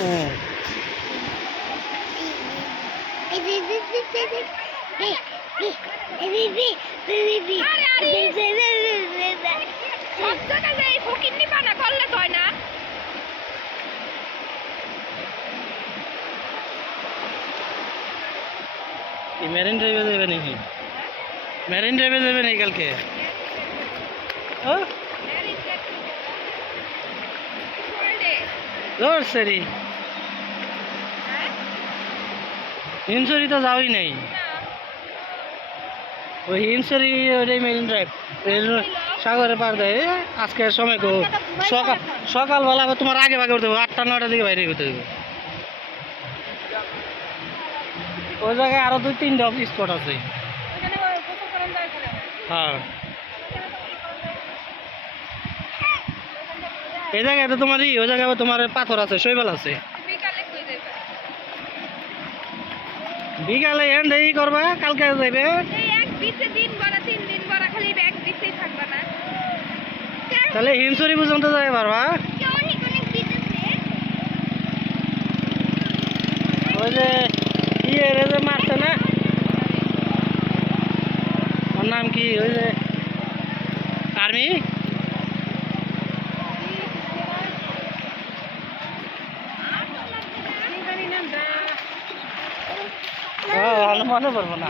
হুম। Marine ড্রাইভে যাবে নাকি? মেরিন ড্রাইভে যাবে নাকি কালকে? সরি, হিমসরি তো যাওই নাই। ওই হিমসরি ওইটাই মেরিন ড্রাইভ, সাগরে পার দেয়। আজকে সময় কো সকালবেলা তোমার আগে ভাগে করতে হবে, 8টা-9টার দিকে বাইরে করতে হবে। ওই জায়গায় আরো 2-3টা স্পট আছে। হ্যাঁ, এই জায়গায় তো তোমার ওই জায়গায় তোমার পাথর আছে, শৈবাল আছে। বিকালে এন্ড এই করবা, কালকে যাইবে। তাহলে হিমসরি পর্যন্ত যাইতে পারবা। ওই যে ইয়ে যে মারছে না, ওর নাম কি? ওই যে আর্মি। মনে পড়বো না।